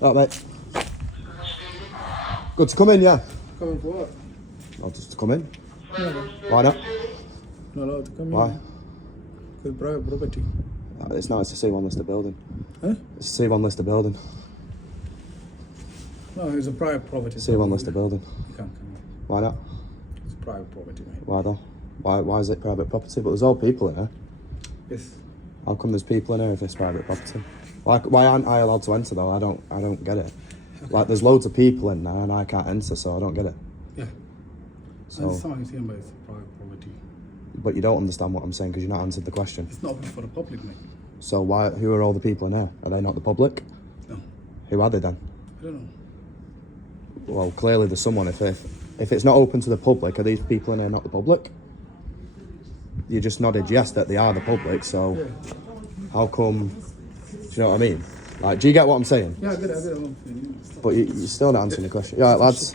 Right, mate. Good to come in, yeah? Come in for what? I'll just come in. No. Why not? Not allowed to come Why? in. Because private property. It's not, it's a C1 listed building. Huh? It's a C1 listed building. No, it's a private property. C1 listed building. You can't come in. Why not? It's private property, mate. Why though? Why is it private property? But there's all people in here. Yes. How come there's people in here if it's private property? Why aren't I allowed to enter though? I don't get it. Okay. Like there's loads of people in there and I can't enter, so I don't get it. Yeah. So, that's what I'm saying, but it's a private property. But you don't understand what I'm saying because you're not answered the question. It's not open for the public, mate. So who are all the people in here? Are they not the public? No. Who are they then? I don't know. Well, clearly there's someone. If it's not open to the public, are these people in here not the public? You just nodded yes that they are the public, so yeah. How come, do you know what I mean? Like, do you get what I'm saying? Yeah, I get it. But you're still not answering the question. Yeah, lads.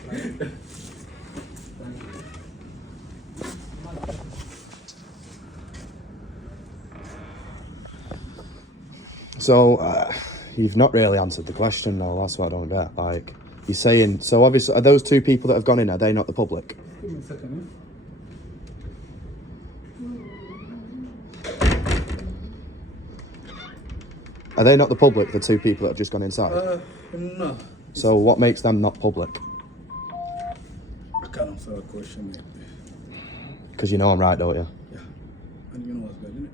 So, you've not really answered the question though, that's what I don't get. Like, you're saying, so obviously, are those two people that have gone in, are they not the public? Give me a second, Are they not the public, the two people that have just gone inside? No. So what makes them not public? I can't answer that question, mate. Because you know I'm right, don't you? Yeah. And you know what's good, isn't it?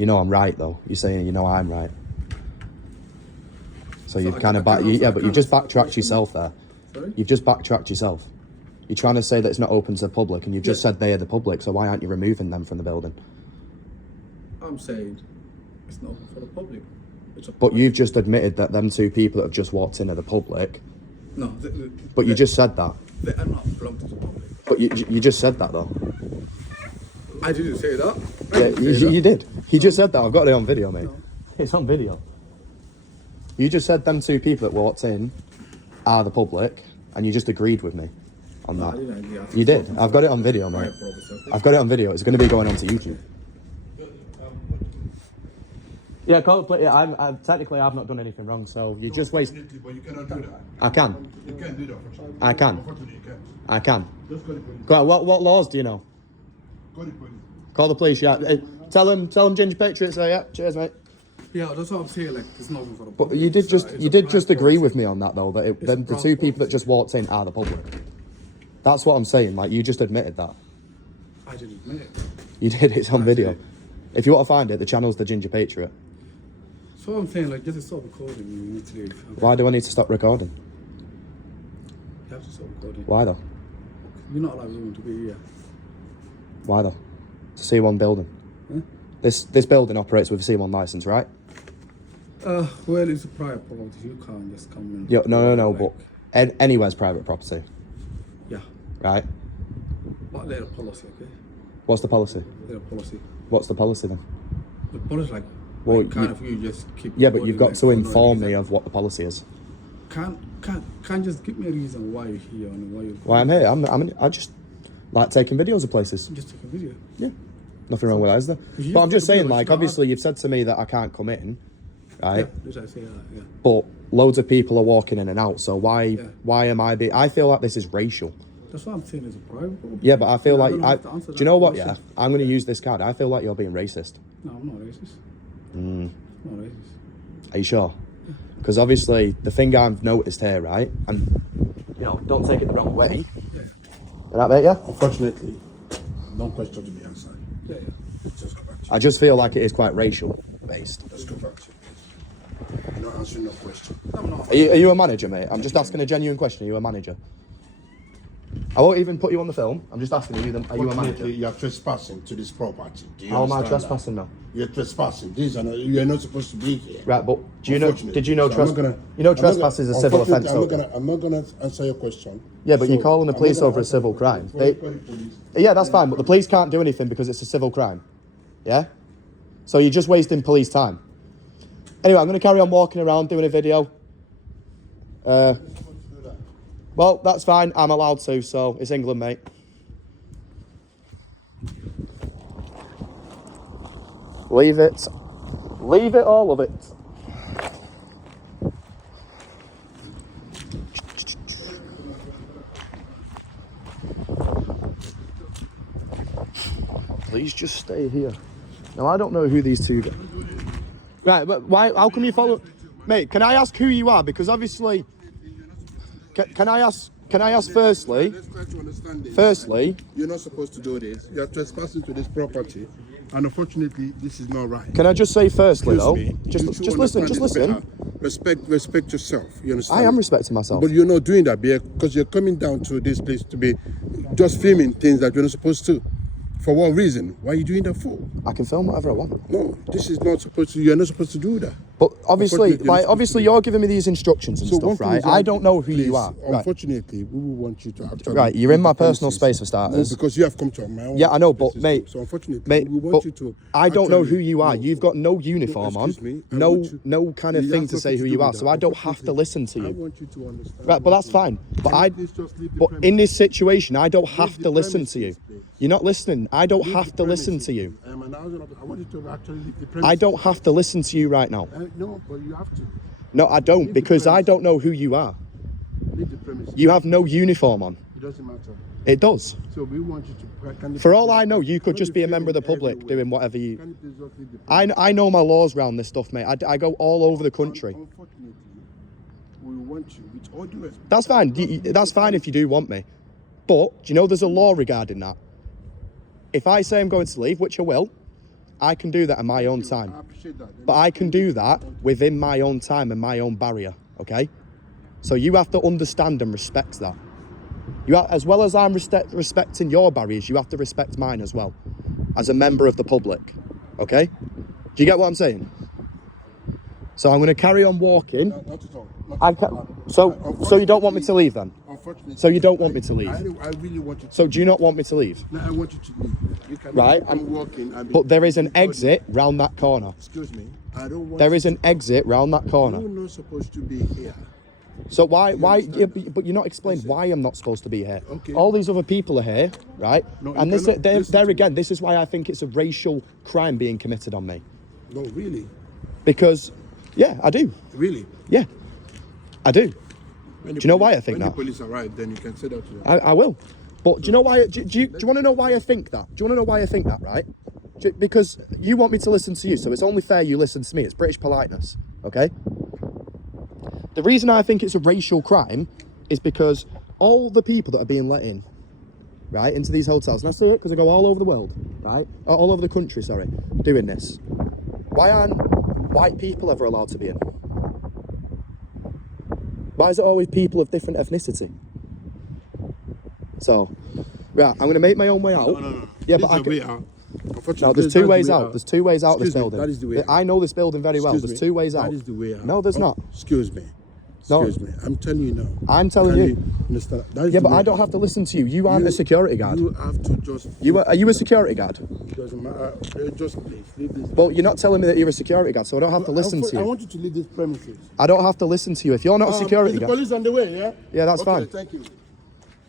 You know I'm right, though. You're saying you know I'm right. So you've kind of but you just backtracked yourself there. Sorry? You've just backtracked yourself. You're trying to say that it's not open to the public, and you've just said they are the public, so why aren't you removing them from the building? I'm saying it's not open for the public. But you've just admitted that them two people that have just walked in are the public. No. But you just said that. They are not belong to the public. But you just said that, though. I didn't say that. Yeah, you did. You just said that. I've got it on video, mate. No. It's on video. You just said them two people that walked in are the public, and you just agreed with me on that. I didn't agree. You did. I've got it on video, mate. I've got it on video. It's going to be going onto YouTube. Yeah, I'm technically I've not done anything wrong, so you just waste. But you cannot do that. I can. You can't do that. Unfortunately. I can. Unfortunately, you can't. I can. Just call the police. Go on, what laws do you know? Call the police. Call the police. Yeah. Tell them Ginger Patriots. Yeah. Cheers, mate. Yeah, that's what I'm saying. Like, it's not open for the But public. you did just agree with me on that though. That It's a the private two people that property. just walked in are the public. That's what I'm saying. Like you just admitted that. I didn't admit it. You did. It's on video. If you want to find it, the channel's the Ginger Patriot. So I'm saying, like, just to stop recording, you need to leave. Okay? Why do I need to stop recording? You have to stop recording. Why though? You're not allowed anyone to be here. Why though? It's a C1 building. Huh? This building operates with a C1 license, right? Well, it's a private property. You can't just come in. Yeah, no. Like, But anywhere's private property, yeah. right? But they're a policy, okay? What's the policy? They're a policy. What's the policy then? The policy, like, Well, like kind of you just keep. Yeah, but you've got recording, to like, for no inform me reason. of what the policy is. Can't just give me a reason why you're here and why you're. Why I'm here? I just like taking videos of places. Just take a video. Yeah, nothing wrong with that, is there? You But I'm just take a saying, video, like, it's not obviously you've said to me that I can't come in, right? Yeah, did I say that? Yeah. But loads of people are walking in and out, so why am I I feel like this is racial. That's what I'm saying. It's a private property. Yeah, but I feel like don't have to answer do you know that what? question. Yeah, I'm going to use this card. I feel like you're being racist. No, I'm not racist. Mm. I'm not racist. Are you sure? Because obviously the thing I've noticed here, right, and you know, don't take it the wrong way. Yeah. Right, mate, yeah? Unfortunately, no question to be answered. Yeah. Just go back to I just feel like it is quite racial based. Let's go back to you're not answering no question. I'm not. Are you a manager, mate? I'm just asking a genuine question. Are you a manager? I won't even put you on the film. I'm just asking, are you a manager? Unfortunately, you are trespassing to this property. Do you How am I understand trespassing that? now? You're trespassing. You're not supposed to be here. Right, but do you know? Unfortunately. Did you know So I'm not gonna- trespass is a civil offence? Unfortunately, I'm not gonna answer your question. Yeah, but So you're calling the I'm police not gonna over a answer civil your crime. question. Call the police. Yeah, that's fine, but the police can't do anything because it's a civil crime. Yeah? So you're just wasting police time. Anyway, I'm going to carry on walking around doing a video. Well, that's fine. I'm allowed to, so it's England, mate. Leave it. Leave it, all of it. Please just stay here. Now, I don't know who these two are. Right, but why? How come you follow? Mate, can I ask who you are? Because obviously... Can I ask firstly? Let's try to understand this. Firstly... You're not supposed to do this. You're trespassing to this property. And unfortunately, this is not right. Can I just say firstly, though? Excuse me, Just listen, just listen. Respect yourself. You understand? I am respecting myself. But you're not doing that because you're coming down to this place to be just filming things that you're not supposed to. For what reason? Why are you doing that for? I can film whatever I want. No, this is not supposed to. You're not supposed to do that. But obviously, you're giving me these instructions and stuff, right? I don't know who you are. Unfortunately, we will want you to actually. Right, you're in my personal space for starters. No, because you have come to my own. Yeah, I know, but mate. So unfortunately, mate, we want you to. I don't know who you are. You've got no uniform on. No kind of thing to say who you are. So I don't have to listen to you. I want you to understand. Right, but that's fine. But in this situation, I don't have to listen to you. You're not listening. I don't have to listen to you. I want you to actually leave the premises. I don't have to listen to you right now. No, but you have to. No, I don't, because I don't know who you are. Leave the premises. You have no uniform on. It doesn't matter. It does. So we want you to. For all I know, you could just be a member of the public doing whatever you. I know my laws around this stuff, mate. I go all over the country. Unfortunately, we want you with all due respect. That's fine. That's fine if you do want me. But do you know there's a law regarding that? If I say I'm going to leave, which I will, I can do that in my own time. I appreciate that. But I can do that within my own time and my own barrier, okay? So you have to understand and respect that. As well as I'm respecting your barriers, you have to respect mine as well, as a member of the public, okay? Do you get what I'm saying? So I'm going to carry on walking. Not at all. So you don't want me to leave then? Unfortunately. So you don't want me to leave? I really want you to. So do you not want me to leave? No, I want you to leave. You can Right. I'm walking. But there is an exit round that corner. Excuse me. I don't want. There is an exit round that corner. You're not supposed to be here. So why? Yeah, but you're not explaining why I'm not supposed to be here. Okay. All these other people are here, right? No, and you this, cannot listen there to again, this is why I think it's a racial crime being committed on me. No, really. Because, yeah, I do. Really. Yeah, I do. Do you know why I think that? When the police arrive, then you can say that to them. I will. But do you know why? Do you want to know why I think that? Do you want to know why I think that, right? Because you want me to listen to you, so it's only fair you listen to me. It's British politeness, okay? The reason I think it's a racial crime is because all the people that are being let in, right, into these hotels, and I see it because I go all over the world, right? All over the country, sorry, doing this. Why aren't white people ever allowed to be in? Why is it always people of different ethnicity? So, right, I'm going to make my own way out. No. Yeah, This but I is the can... way out. Unfortunately, No, there's two ways out. There's two ways out of this Excuse me, building. that is the way out. I know this building very well. There's two ways out. That is the way out. No, there's not. Excuse me. No. Excuse me. I'm telling you now. I'm telling Can you. Understand? That is Yeah, the but way I don't out. have to listen to you. You aren't a security guard. You have to just. Are you a security guard? It doesn't matter. Just please leave this. Well, you're not telling me that you're a security guard, so I don't have to listen to I you. want you to leave this premises. I don't have to listen to you. If you're not a security Is the guard, police on the way? Yeah. Yeah, that's Okay, fine. Thank you.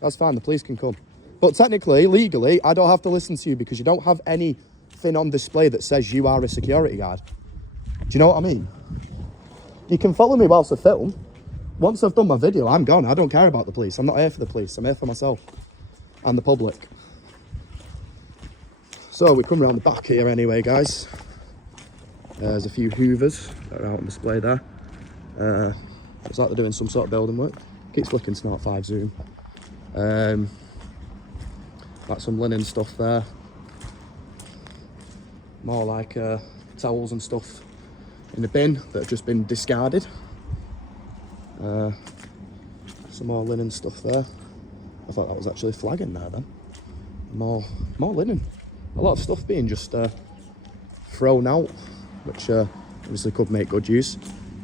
That's fine. The police can come. But technically, legally, I don't have to listen to you because you don't have anything on display that says you are a security guard. Do you know what I mean? You can follow me whilst I film. Once I've done my video, I'm gone. I don't care about the police. I'm not here for the police. I'm here for myself and the public. So we come around the back here anyway, guys. There's a few Hoovers that are out on display there. Looks like they're doing some sort of building work. Keeps flicking Smart 5 zoom. Like some linen stuff there. More like towels and stuff in the bin that have just been discarded. Some more linen stuff there. I thought that was actually a flag in there then. More linen. A lot of stuff being just thrown out, which obviously could make good use.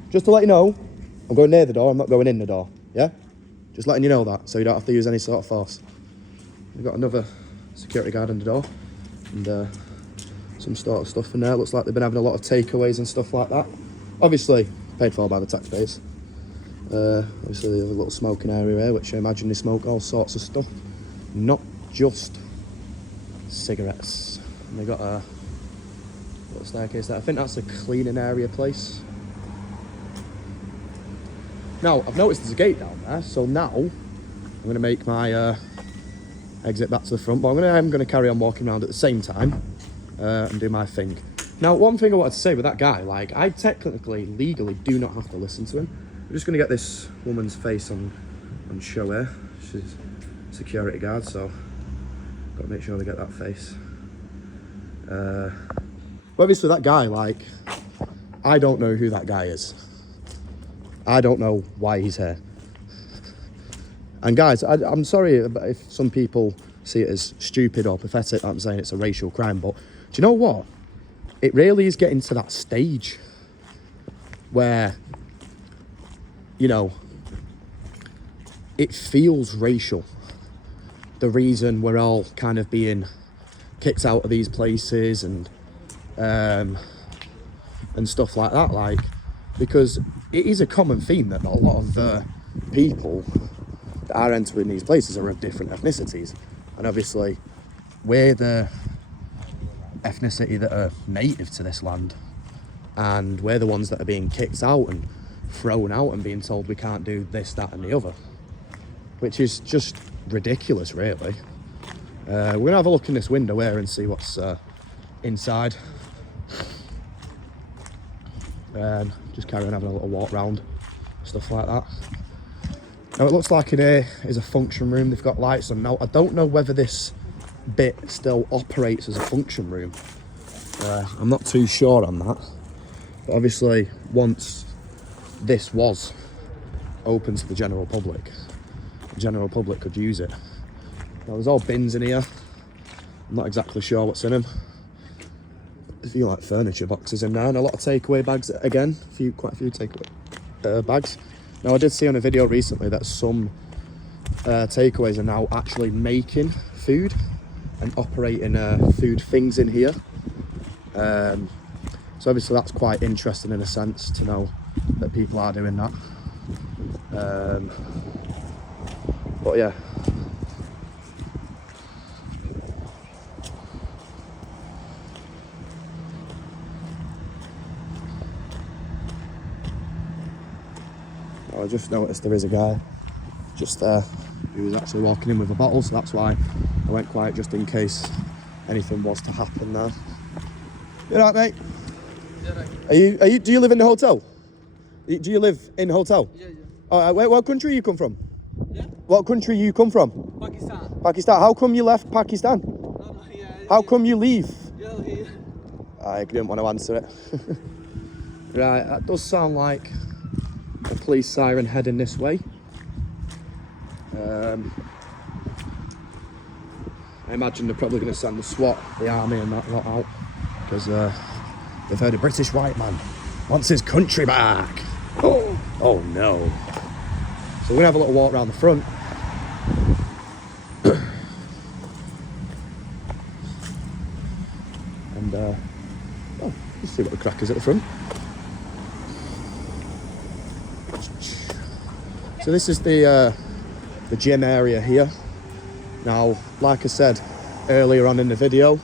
Just to let you know, I'm going near the door, I'm not going in the door, yeah? Just letting you know that, so you don't have to use any sort of force. We've got another security guard on the door, and some sort of stuff in there. Looks like they've been having a lot of takeaways and stuff like that. Obviously, paid for by the taxpayers. Obviously, there's a little smoking area here, which I imagine they smoke all sorts of stuff, not just cigarettes. And they got Little staircase there. I think that's a cleaning area place. Now, I've noticed there's a gate down there, so now I'm going to make my exit back to the front, but I'm going to carry on walking around at the same time and do my thing. Now, one thing I wanted to say with that guy, like, I technically, legally, do not have to listen to him. I'm just going to get this woman's face on show here. She's a security guard, so got to make sure we get that face. Well, obviously, that guy, like, I don't know who that guy is. I don't know why he's here. And guys, I'm sorry if some people see it as stupid or pathetic that I'm saying it's a racial crime, but do you know what? It really is getting to that stage where, you know, it feels racial. The reason we're all kind of being kicked out of these places and stuff like that, like, because it is a common theme that a lot of people that are entering these places are of different ethnicities, and obviously we're the ethnicity that are native to this land, and we're the ones that are being kicked out and thrown out and being told we can't do this, that and the other, which is just ridiculous, really. We're gonna have a look in this window here and see what's inside. Just carry on having a little walk round, stuff like that. Now it looks like in here is a function room. They've got lights on. Now I don't know whether this bit still operates as a function room. I'm not too sure on that. But obviously once this was open to the general public could use it. Now there's all bins in here. I'm not exactly sure what's in them. I feel like furniture boxes in there, and a lot of takeaway bags again. Quite a few takeaway bags. Now I did see on a video recently that some takeaways are now actually making food and operating food things in here. So obviously that's quite interesting in a sense to know that people are doing that. But yeah. I just noticed there is a guy just there who was actually walking in with a bottle, so that's why I went quiet, just in case anything was to happen there. You alright, mate? Yeah, right. Do you live in the hotel? Do you live in the hotel? Yeah. Alright, what country you come from? Yeah? What country you come from? Pakistan. Pakistan. How come you left Pakistan? How come you leave? Yeah. I didn't want to answer it. Right, that does sound like a police siren heading this way. I imagine they're probably going to send the SWAT, the army and that lot out, because they've heard a British white man wants his country back. Oh no. So we're going to have a little walk around the front. And let's see what the crack is at the front. So this is the gym area here. Now, like I said earlier on in the video,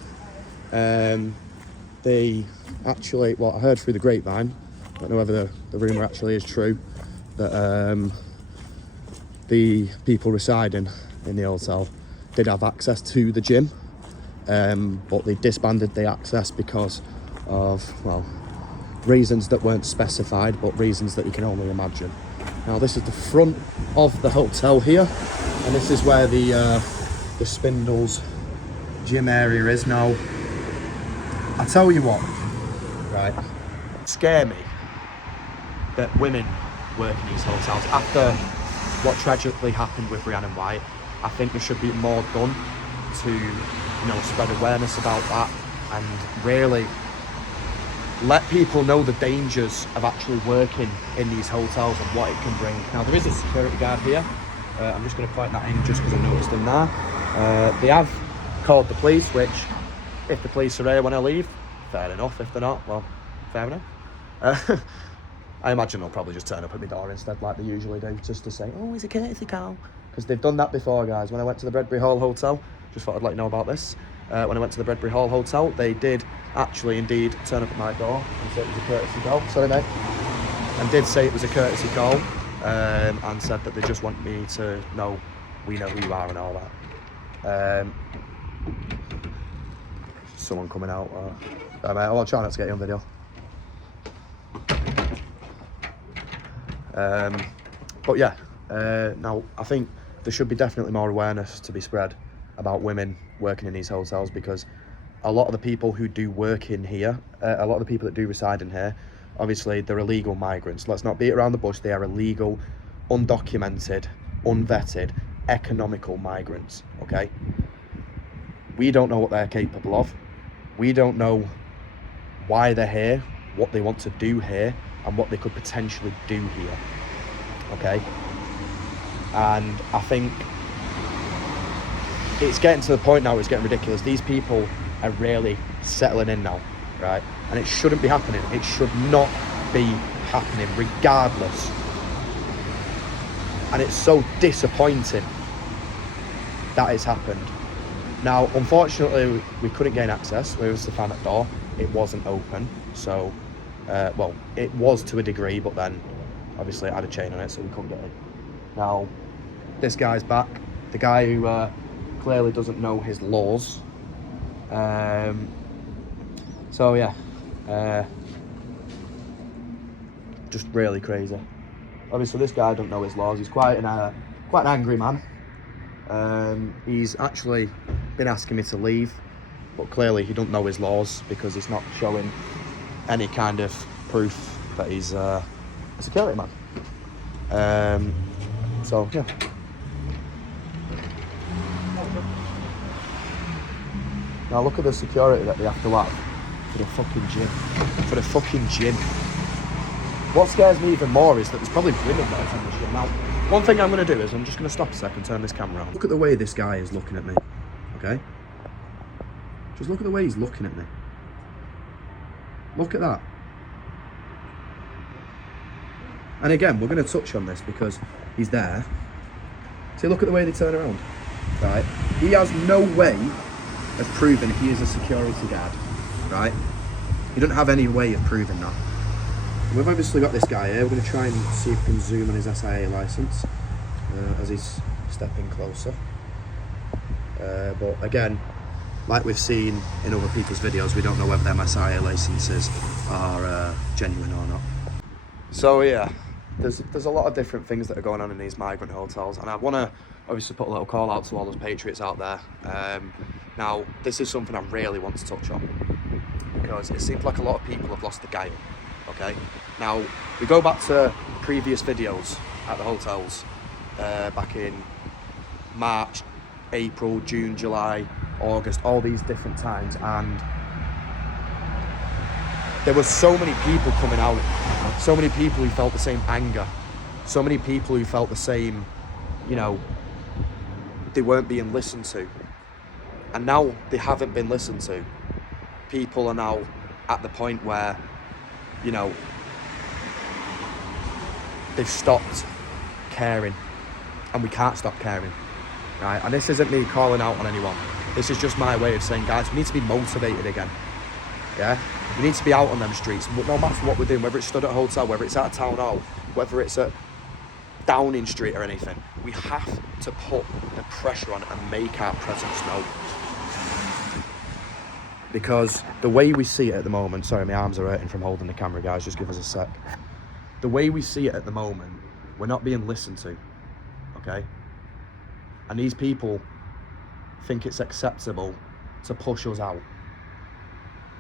they actually, well, I heard through the grapevine, I don't know whether the rumour actually is true, that the people residing in the hotel did have access to the gym, but they disbanded the access because of, well, reasons that weren't specified, but reasons that you can only imagine. Now this is the front of the hotel here, and this is where the Spindles gym area is. Now, I tell you what, right, it scares me that women work in these hotels. After what tragically happened with Britannia White, I think there should be more done to, you know, spread awareness about that and really let people know the dangers of actually working in these hotels and what it can bring. Now there is a security guard here. I'm just going to point that in just because I noticed him there. They have called the police, which if the police are here when I leave, fair enough. If they're not, well, fair enough. I imagine they'll probably just turn up at my door instead, like they usually do, just to say, oh, it's a courtesy call. Because they've done that before, guys. When I went to the Bredbury Hall Hotel, just thought I'd let you know about this. when I went to the Bredbury Hall Hotel, they did actually indeed turn up at my door and say it was a courtesy call. Sorry, mate. And did say it was a courtesy call, and said that they just want me to know we know who you are and all that. Someone coming out. Mate, I'll try not to get you on video. But yeah, now I think there should be definitely more awareness to be spread about women working in these hotels, because a lot of the people who do work in here, a lot of the people that do reside in here, obviously they're illegal migrants. Let's not beat around the bush. They are illegal, undocumented, unvetted, economical migrants, okay? We don't know what they're capable of. We don't know why they're here, what they want to do here, and what they could potentially do here, okay? And I think it's getting to the point now where it's getting ridiculous. These people are really settling in now, right? And it shouldn't be happening. It should not be happening, regardless. And it's so disappointing that it's happened. Now, unfortunately, we couldn't gain access. We was to find that door. It wasn't open. So, well, it was to a degree, but then obviously it had a chain on it, so we couldn't get in. Now, this guy's back. The guy who clearly doesn't know his laws. So yeah, just really crazy. Obviously, this guy don't know his laws. He's quite an angry man. He's actually been asking me to leave, but clearly he don't know his laws because he's not showing any kind of proof that he's a security man. So yeah. Now look at the security that they have to have for the fucking gym. For the fucking gym. What scares me even more is that there's probably women that attend the gym. Now, one thing I'm going to do is I'm just going to stop a second, turn this camera on. Look at the way this guy is looking at me, okay? Just look at the way he's looking at me. Look at that. And again, we're going to touch on this because he's there. See, look at the way they turn around, right? He has no way of proving he is a security guard, right? You don't have any way of proving that. We've obviously got this guy here. We're going to try and see if we can zoom on his SIA licence as he's stepping closer. But again, like we've seen in other people's videos, we don't know whether their SIA licences are genuine or not. So yeah, there's a lot of different things that are going on in these migrant hotels, and I want to obviously put a little call out to all those patriots out there. Now, this is something I really want to touch on because it seems like a lot of people have lost the guile, okay? Now, we go back to previous videos at the hotels back in March, April, June, July, August, all these different times, and there were so many people coming out, so many people who felt the same anger, so many people who felt the same, you know, they weren't being listened to. And now they haven't been listened to. People are now at the point where, you know, they've stopped caring, and we can't stop caring, right? And this isn't me calling out on anyone. This is just my way of saying, guys, we need to be motivated again, yeah? We need to be out on them streets, no matter what we're doing, whether it's stood at a hotel, whether it's at a town hall, whether it's at Downing Street or anything. We have to put the pressure on and make our presence known. Because the way we see it at the moment, sorry, my arms are hurting from holding the camera, guys, just give us a sec. The way we see it at the moment, we're not being listened to, okay? And these people think it's acceptable to push us out.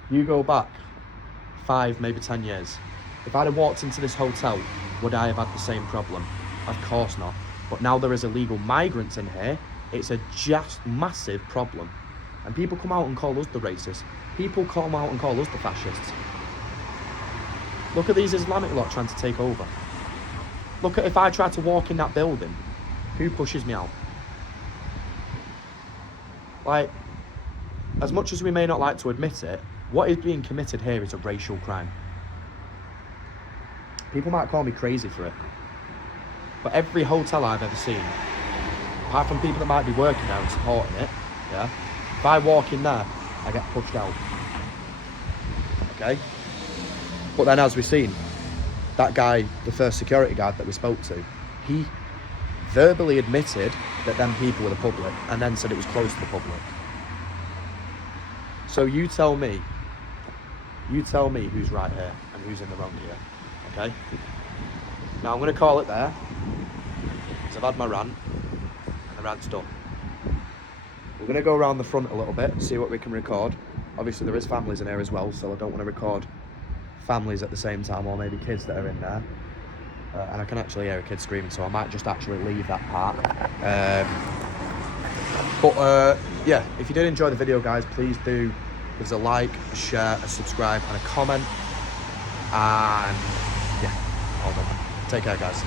You go back 5, maybe 10 years. If I'd have walked into this hotel, would I have had the same problem? Of course not. But now there is illegal migrants in here. It's a just massive problem. And people come out and call us the racists. People come out and call us the fascists. Look at these Islamic lot trying to take over. Look at if I try to walk in that building, who pushes me out? Like, as much as we may not like to admit it, what is being committed here is a racial crime. People might call me crazy for it, but every hotel I've ever seen, apart from people that might be working there and supporting it, yeah, If I walk in there, I get pushed out. Okay? But then as we've seen, that guy, the first security guard that we spoke to, he verbally admitted that them people were the public and then said it was closed to the public. So you tell me who's right here and who's in the wrong here, okay? Now I'm going to call it there, because I've had my rant, and the rant's done. We're going to go around the front a little bit, see what we can record. Obviously there is families in here as well, so I don't want to record families at the same time, or maybe kids that are in there. And I can actually hear a kid screaming, so I might just actually leave that part. Yeah, if you did enjoy the video, guys, please do give us a like, a share, a subscribe, and a comment. And yeah, all done. Take care, guys.